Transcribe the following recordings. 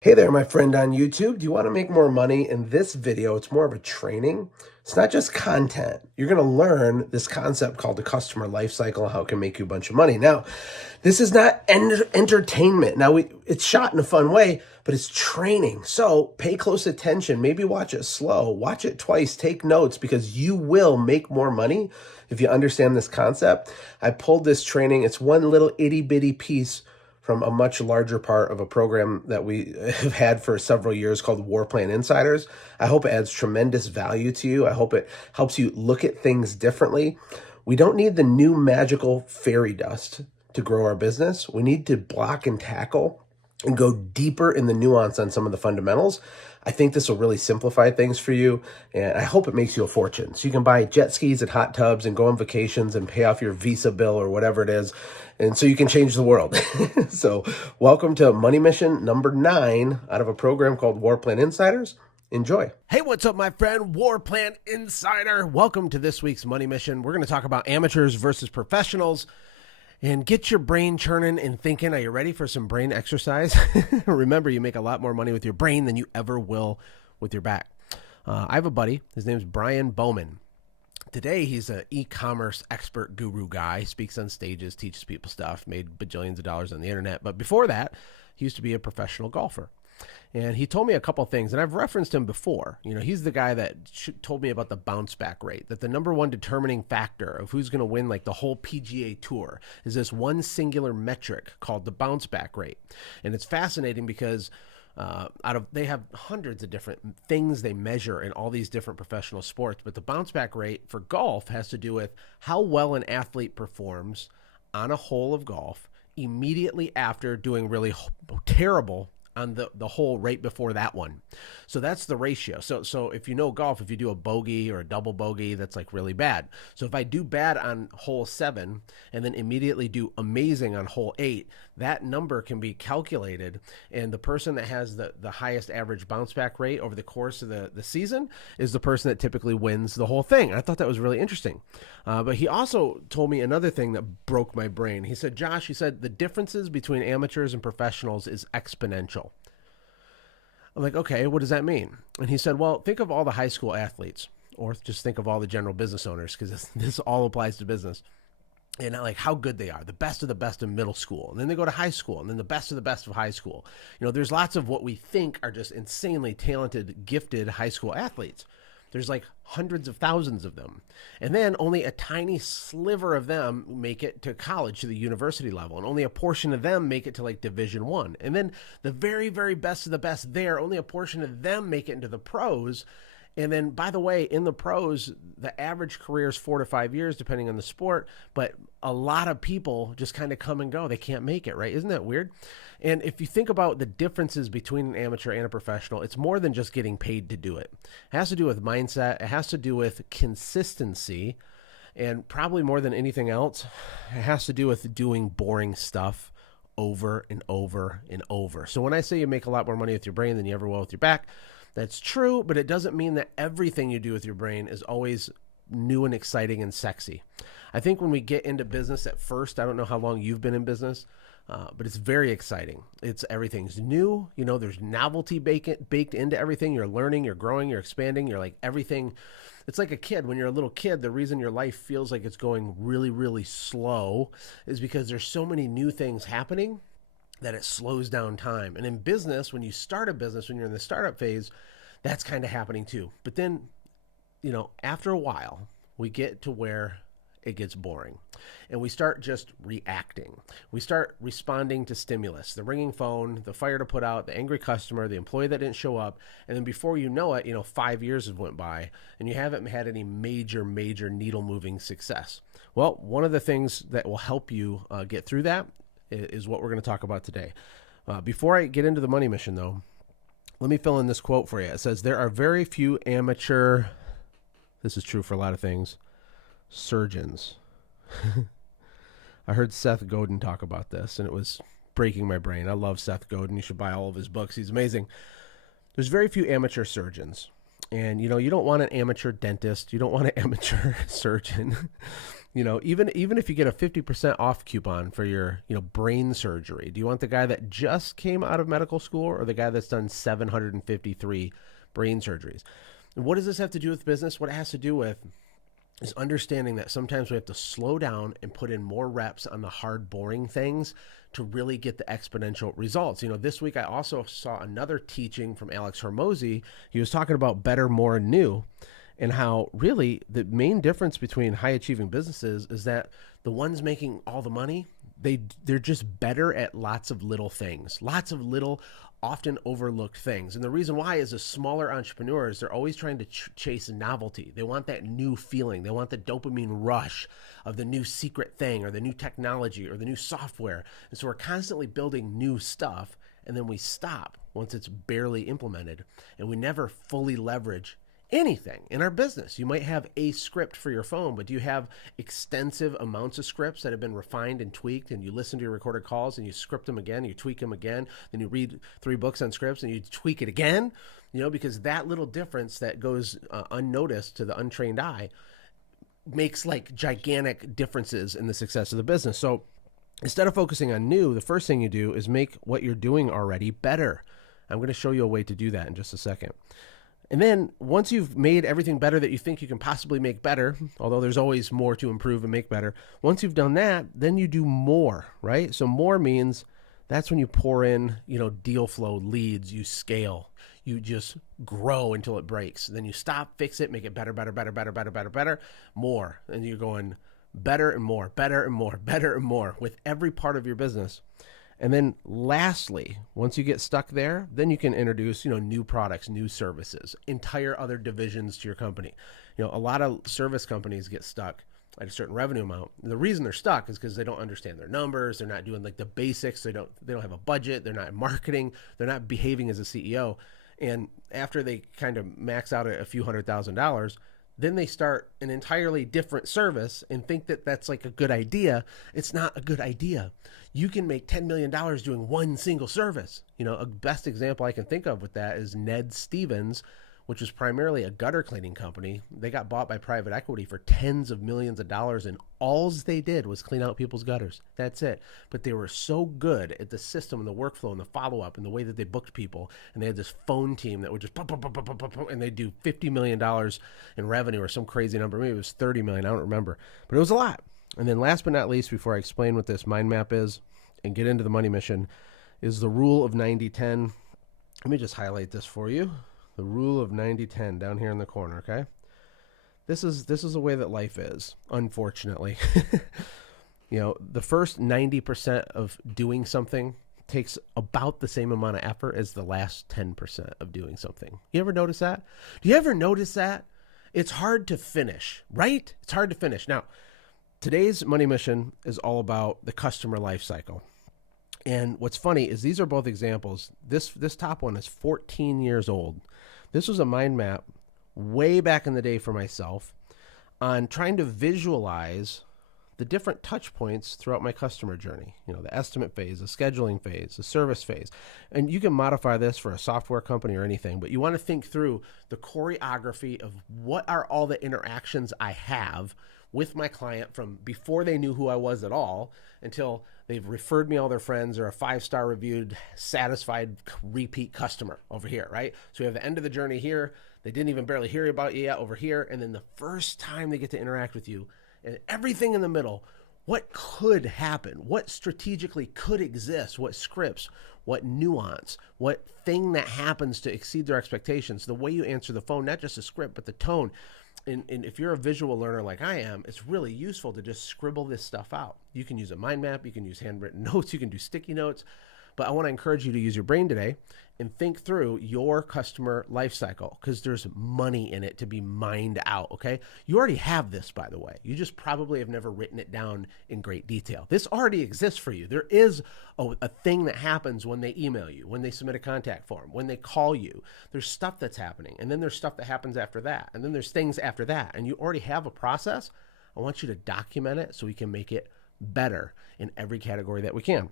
Hey there, my friend on YouTube. Do you want to make more money? In this video, it's more of a training. It's not just content. You're going to learn this concept called the customer lifecycle, how it can make you a bunch of money. Now, this is not entertainment. Now, it's shot in a fun way, but it's training. So pay close attention. Maybe watch it slow. Watch it twice. Take notes because you will make more money if you understand this concept. I pulled this training. It's one little itty bitty piece from a much larger part of a program that we have had for several years called War Plan Insiders. I hope it adds tremendous value to you. I hope it helps you look at things differently. We don't need the new magical fairy dust to grow our business. We need to block and tackle and go deeper in the nuance on some of the fundamentals. I think this will really simplify things for you, and I hope it makes you a fortune. So you can buy jet skis and hot tubs and go on vacations and pay off your Visa bill or whatever it is, and so you can change the world. So welcome to Money Mission number 9 out of a program called War Plan Insiders. Enjoy. Hey, what's up, my friend? War Plan Insider. Welcome to this week's Money Mission. We're going to talk about amateurs versus professionals and get your brain churning and thinking. Are you ready for some brain exercise? Remember, you make a lot more money with your brain than you ever will with your back. I have a buddy. His name's Brian Bowman. Today, he's an e-commerce expert guru guy, speaks on stages, teaches people stuff, made bajillions of dollars on the internet. But before that, he used to be a professional golfer. And he told me a couple things, and I've referenced him before. You know, he's the guy that told me about the bounce back rate, that the number one determining factor of who's going to win like the whole PGA Tour is this one singular metric called the bounce back rate. And it's fascinating because they have hundreds of different things they measure in all these different professional sports, but the bounce back rate for golf has to do with how well an athlete performs on a hole of golf immediately after doing really terrible on the hole right before that one. So that's the ratio. So if you know golf, if you do a bogey or a double bogey, that's like really bad. So if I do bad on hole 7 and then immediately do amazing on hole 8, that number can be calculated, and the person that has the highest average bounce back rate over the course of the season is the person that typically wins the whole thing. And I thought that was really interesting. But he also told me another thing that broke my brain. He said, Josh, he said, the differences between amateurs and professionals is exponential. I'm like, okay, what does that mean? And he said, well, think of all the high school athletes, or just think of all the general business owners, because this all applies to business. And like how good they are, the best of the best in middle school. And then they go to high school, and then the best of the best of high school. You know, there's lots of what we think are just insanely talented, gifted high school athletes. There's like hundreds of thousands of them. And then only a tiny sliver of them make it to college, to the university level. And only a portion of them make it to like Division One. And then the very, very best of the best there, only a portion of them make it into the pros. And then, by the way, in the pros, the average career is 4 to 5 years, depending on the sport. But a lot of people just kind of come and go. They can't make it, right? Isn't that weird? And if you think about the differences between an amateur and a professional, it's more than just getting paid to do it. It has to do with mindset. It has to do with consistency. And probably more than anything else, it has to do with doing boring stuff over and over and over. So when I say you make a lot more money with your brain than you ever will with your back, that's true, but it doesn't mean that everything you do with your brain is always new and exciting and sexy. I think when we get into business at first, I don't know how long you've been in business, but it's very exciting. Everything's new. You know, there's novelty baked into everything. You're learning, you're growing, you're expanding. You're like everything. It's like a kid. When you're a little kid, the reason your life feels like it's going really, really slow is because there's so many new things happening that it slows down time. And in business, when you start a business, when you're in the startup phase, that's kind of happening too. But then, you know, after a while, we get to where it gets boring and we start just reacting. We start responding to stimulus, the ringing phone, the fire to put out, the angry customer, the employee that didn't show up. And then before you know it, 5 years have went by and you haven't had any major needle moving success. Well, one of the things that will help you get through that is what we're going to talk about today. Before I get into the money mission, though, let me fill in this quote for you. It says, there are very few amateur, this is true for a lot of things, surgeons. I heard Seth Godin talk about this, and it was breaking my brain. I love Seth Godin. You should buy all of his books. He's amazing. There's very few amateur surgeons. And, you don't want an amateur dentist. You don't want an amateur surgeon. Even if you get a 50% off coupon for your, brain surgery, do you want the guy that just came out of medical school or the guy that's done 753 brain surgeries? And what does this have to do with business? What it has to do with is understanding that sometimes we have to slow down and put in more reps on the hard, boring things to really get the exponential results. This week I also saw another teaching from Alex Hormozy. He was talking about better, more, and new, and how really the main difference between high achieving businesses is that the ones making all the money, they're just better at lots of little things, lots of little often overlooked things. And the reason why is the smaller entrepreneurs, they're always trying to chase novelty. They want that new feeling. They want the dopamine rush of the new secret thing or the new technology or the new software. And so we're constantly building new stuff, and then we stop once it's barely implemented, and we never fully leverage anything in our business. You might have a script for your phone, but do you have extensive amounts of scripts that have been refined and tweaked, and you listen to your recorded calls and you script them again, you tweak them again, then you read 3 books on scripts and you tweak it again, because that little difference that goes unnoticed to the untrained eye makes like gigantic differences in the success of the business. So instead of focusing on new, the first thing you do is make what you're doing already better. I'm going to show you a way to do that in just a second. And then once you've made everything better that you think you can possibly make better, although there's always more to improve and make better, once you've done that, then you do more, right? So more means that's when you pour in, deal flow, leads, you scale, you just grow until it breaks. Then you stop, fix it, make it better, more. And you're going better and more, better and more, better and more with every part of your business. And then lastly, once you get stuck there, then you can introduce, new products, new services, entire other divisions to your company. A lot of service companies get stuck at a certain revenue amount. And the reason they're stuck is because they don't understand their numbers. They're not doing like the basics. They don't have a budget. They're not marketing. They're not behaving as a CEO. And after they kind of max out at a few $100,000, then they start an entirely different service and think that that's like a good idea. It's not a good idea. You can make $10 million doing one single service. A best example I can think of with that is Ned Stevens, which was primarily a gutter cleaning company. They got bought by private equity for tens of millions of dollars, and all they did was clean out people's gutters. That's it. But they were so good at the system and the workflow and the follow-up and the way that they booked people, and they had this phone team that would just and they'd do $50 million in revenue or some crazy number. Maybe it was 30 million. I don't remember. But it was a lot. And then last but not least, before I explain what this mind map is and get into the money mission, is the rule of 90-10. Let me just highlight this for you. The rule of 90-10 down here in the corner, okay? This is the way that life is, unfortunately. The first 90% of doing something takes about the same amount of effort as the last 10% of doing something. You ever notice that? Do you ever notice that? It's hard to finish, right? It's hard to finish. Now, today's money mission is all about the customer lifecycle. And what's funny is these are both examples. This top one is 14 years old. This was a mind map way back in the day for myself on trying to visualize the different touch points throughout my customer journey. The estimate phase, the scheduling phase, the service phase. And you can modify this for a software company or anything, but you want to think through the choreography of what are all the interactions I have with my client from before they knew who I was at all until they've referred me all their friends or a 5-star reviewed, satisfied repeat customer over here, right? So we have the end of the journey here. They didn't even barely hear about you yet over here. And then the first time they get to interact with you and everything in the middle, what could happen? What strategically could exist? What scripts? What nuance? What thing that happens to exceed their expectations? The way you answer the phone, not just the script, but the tone. And if you're a visual learner like I am, it's really useful to just scribble this stuff out. You can use a mind map, you can use handwritten notes, you can do sticky notes, but I want to encourage you to use your brain today and think through your customer life cycle because there's money in it to be mined out, okay? You already have this, by the way. You just probably have never written it down in great detail. This already exists for you. There is a thing that happens when they email you, when they submit a contact form, when they call you. There's stuff that's happening, and then there's stuff that happens after that, and then there's things after that, and you already have a process. I want you to document it so we can make it better in every category that we can.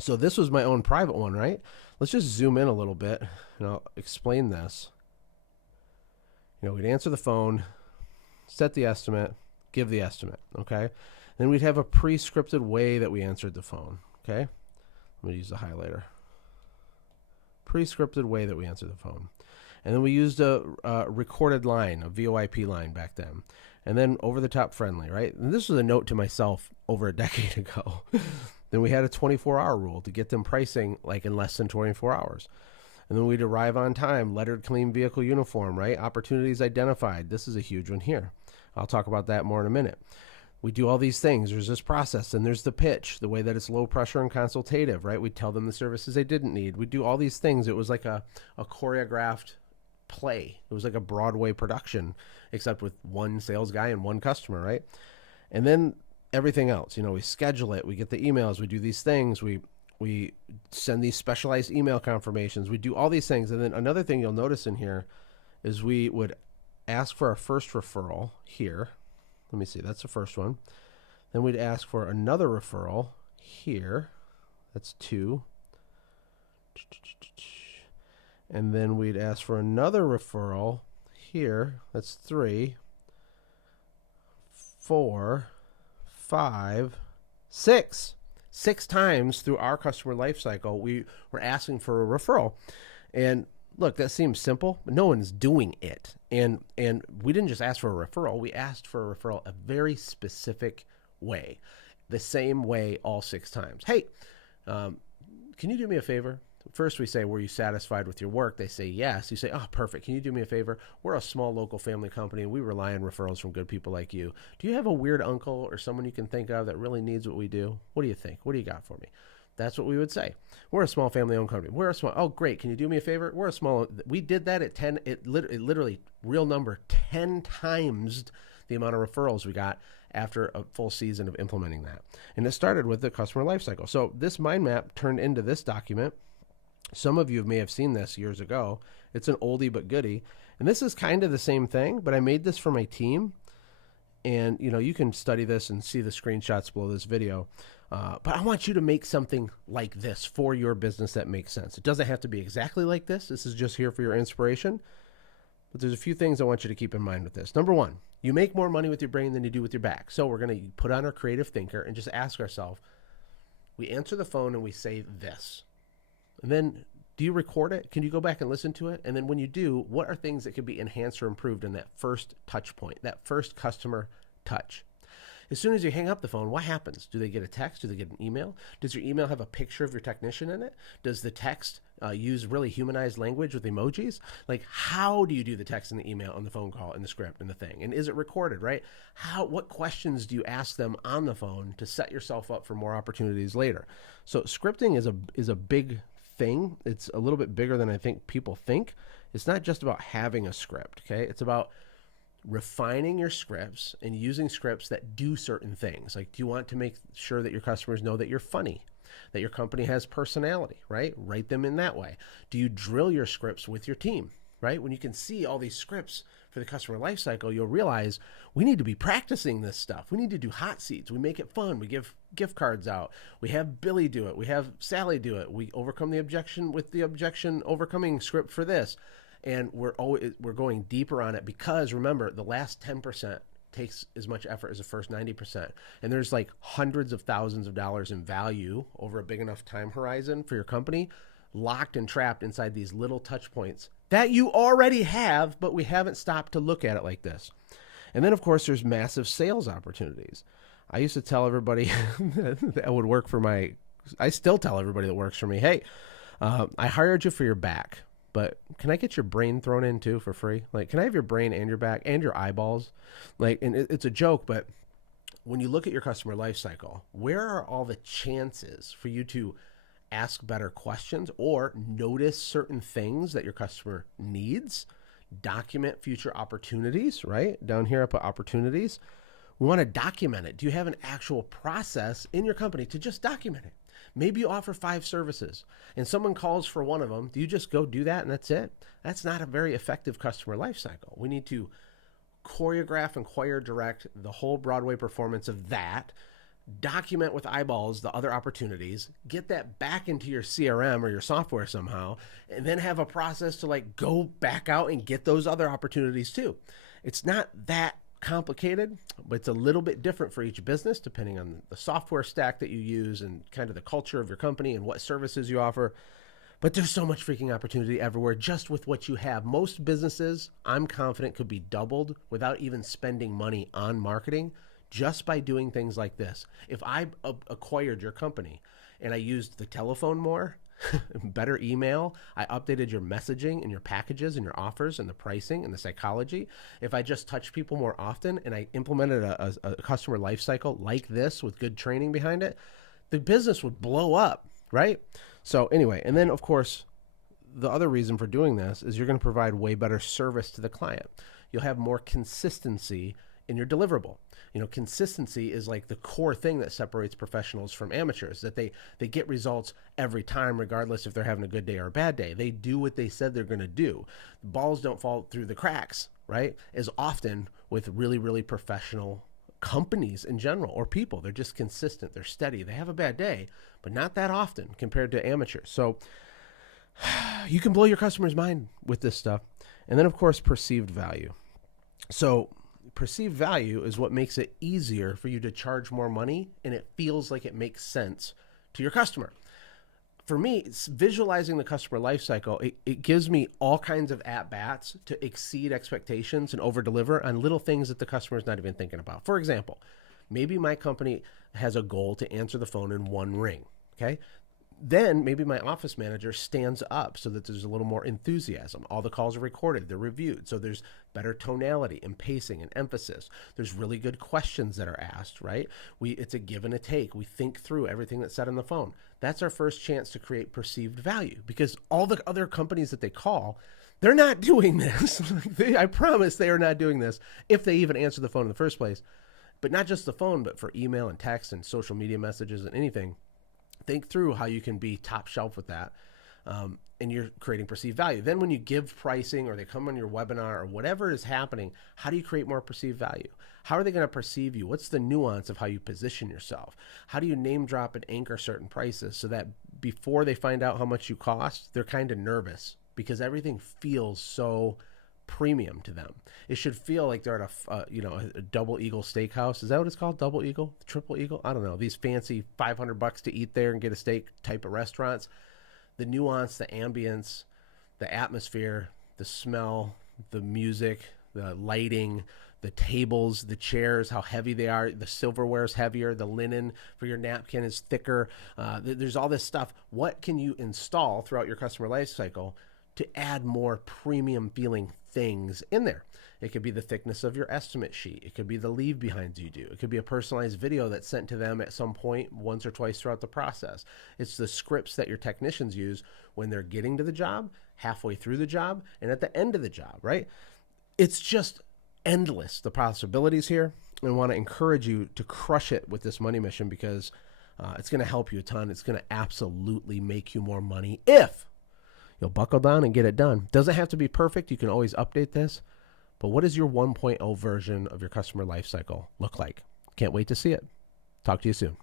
So this was my own private one, right? Let's just zoom in a little bit and I'll explain this. We'd answer the phone, set the estimate, give the estimate, okay? Then we'd have a pre-scripted way that we answered the phone, okay? Let me use the highlighter. Pre-scripted way that we answered the phone. And then we used a recorded line, a VoIP line back then. And then over-the-top friendly, right? And this was a note to myself over a decade ago. Then we had a 24-hour rule to get them pricing like in less than 24 hours. And then we'd arrive on time, lettered clean vehicle uniform, right? Opportunities identified. This is a huge one here. I'll talk about that more in a minute. We do all these things. There's this process, and there's the pitch, the way that it's low pressure and consultative, right? We tell them the services they didn't need. We do all these things. It was like a choreographed play. It was like a Broadway production, except with one sales guy and one customer, right? And then everything else, we schedule it. We get the emails. We do these things. We send these specialized email confirmations. We do all these things. And then another thing you'll notice in here is we would ask for our first referral here. Let me see. That's the first one. Then we'd ask for another referral here. That's 2. And then we'd ask for another referral here. That's 3, 4, 5, 6. 6 times through our customer life cycle, we were asking for a referral. And look, that seems simple, but no one's doing it. And we didn't just ask for a referral. We asked for a referral a very specific way, the same way all 6 times. Hey, can you do me a favor? First, we say, were you satisfied with your work? They say yes. You say, oh, perfect. Can you do me a favor? We're a small local family company. We rely on referrals from good people like you. Do you have a weird uncle or someone you can think of that really needs what we do? What do you think? What do you got for me? That's what we would say. We're a small family-owned company. We're a small. Oh, great. Can you do me a favor? We're a small. We did that at 10. It literally, real number, 10 times the amount of referrals we got after a full season of implementing that. And it started with the customer lifecycle. So this mind map turned into this document. Some of you may have seen this years ago. It's an oldie but goodie. And this is kind of the same thing, but I made this for my team. And, you can study this and see the screenshots below this video. But I want you to make something like this for your business that makes sense. It doesn't have to be exactly like this. This is just here for your inspiration. But there's a few things I want you to keep in mind with this. Number 1, you make more money with your brain than you do with your back. So we're going to put on our creative thinker and just ask ourselves, we answer the phone and we say this. And then, do you record it? Can you go back and listen to it? And then when you do, what are things that could be enhanced or improved in that first touch point, that first customer touch? As soon as you hang up the phone, what happens? Do they get a text? Do they get an email? Does your email have a picture of your technician in it? Does the text use really humanized language with emojis? Like, how do you do the text and the email and the phone call and the script and the thing? And is it recorded, right? What questions do you ask them on the phone to set yourself up for more opportunities later? So scripting is a big thing. It's a little bit bigger than I think people think. It's not just about having a script, okay? It's about refining your scripts and using scripts that do certain things. Like, do you want to make sure that your customers know that you're funny, that your company has personality, right? Write them in that way. Do you drill your scripts with your team, right? When you can see all these scripts for the customer lifecycle, you'll realize we need to be practicing this stuff. We need to do hot seats. We make it fun. We give gift cards out. We have Billy do it. We have Sally do it. We overcome the objection with the objection overcoming script for this. And we're going deeper on it because, remember, the last 10% takes as much effort as the first 90%. And there's like hundreds of thousands of dollars in value over a big enough time horizon for your company, locked and trapped inside these little touch points that you already have, but we haven't stopped to look at it like this. And then, of course, there's massive sales opportunities. I used to tell everybody that would work for I still tell everybody that works for me, hey, I hired you for your back, but can I get your brain thrown in too for free? Like, can I have your brain and your back and your eyeballs? Like, and it's a joke, but when you look at your customer life cycle, where are all the chances for you to ask better questions or notice certain things that your customer needs, document future opportunities, right? Down here I put opportunities. We want to document it. Do you have an actual process in your company to just document it? Maybe you offer 5 services and someone calls for one of them. Do you just go do that and that's it? That's not a very effective customer life cycle. We need to choreograph and choir direct the whole Broadway performance of that, document with eyeballs the other opportunities, get that back into your CRM or your software somehow, and then have a process to like go back out and get those other opportunities too. It's not that complicated, but it's a little bit different for each business depending on the software stack that you use and kind of the culture of your company and what services you offer. But there's so much freaking opportunity everywhere just with what you have. Most businesses, I'm confident, could be doubled without even spending money on marketing just by doing things like this. If I acquired your company and I used the telephone more, better email, I updated your messaging and your packages and your offers and the pricing and the psychology, if I just touched people more often and I implemented a customer life cycle like this with good training behind it, the business would blow up, right? So anyway, and then of course, the other reason for doing this is you're going to provide way better service to the client. You'll have more consistency in your deliverable. You know, consistency is like the core thing that separates professionals from amateurs, that they get results every time, regardless if they're having a good day or a bad day. They do what they said they're going to do. Balls don't fall through the cracks, right? As often with really, really professional companies in general, or people. They're just consistent. They're steady. They have a bad day, but not that often compared to amateurs. So you can blow your customer's mind with this stuff. And then of course, perceived value. So perceived value is what makes it easier for you to charge more money, and it feels like it makes sense to your customer. For me, it's visualizing the customer life cycle. It gives me all kinds of at-bats to exceed expectations and over-deliver on little things that the customer is not even thinking about. For example, maybe my company has a goal to answer the phone in one ring, okay? Then maybe my office manager stands up so that there's a little more enthusiasm. All the calls are recorded, they're reviewed. So there's better tonality and pacing and emphasis. There's really good questions that are asked, right? It's a give and a take. We think through everything that's said on the phone. That's our first chance to create perceived value, because all the other companies that they call, they're not doing this. I promise they are not doing this if they even answer the phone in the first place. But not just the phone, but for email and text and social media messages and anything. Think through how you can be top shelf with that, and you're creating perceived value. Then when you give pricing or they come on your webinar or whatever is happening, how do you create more perceived value? How are they going to perceive you? What's the nuance of how you position yourself? How do you name drop and anchor certain prices so that before they find out how much you cost, they're kind of nervous because everything feels so premium to them. It should feel like they're at a Double Eagle steakhouse. Is that what it's called? Double Eagle? Triple Eagle? I don't know. These fancy $500 to eat there and get a steak type of restaurants. The nuance, the ambience, the atmosphere, the smell, the music, the lighting, the tables, the chairs, how heavy they are. The silverware is heavier. The linen for your napkin is thicker. There's all this stuff. What can you install throughout your customer life cycle to add more premium feeling things in there? It could be the thickness of your estimate sheet. It could be the leave behinds you do. It could be a personalized video that's sent to them at some point once or twice throughout the process. It's the scripts that your technicians use when they're getting to the job, halfway through the job, and at the end of the job, right? It's just endless, the possibilities here. And I want to encourage you to crush it with this money mission, because it's going to help you a ton. It's going to absolutely make you more money if you'll buckle down and get it done. Doesn't have to be perfect. You can always update this. But what does your 1.0 version of your customer life cycle look like? Can't wait to see it. Talk to you soon.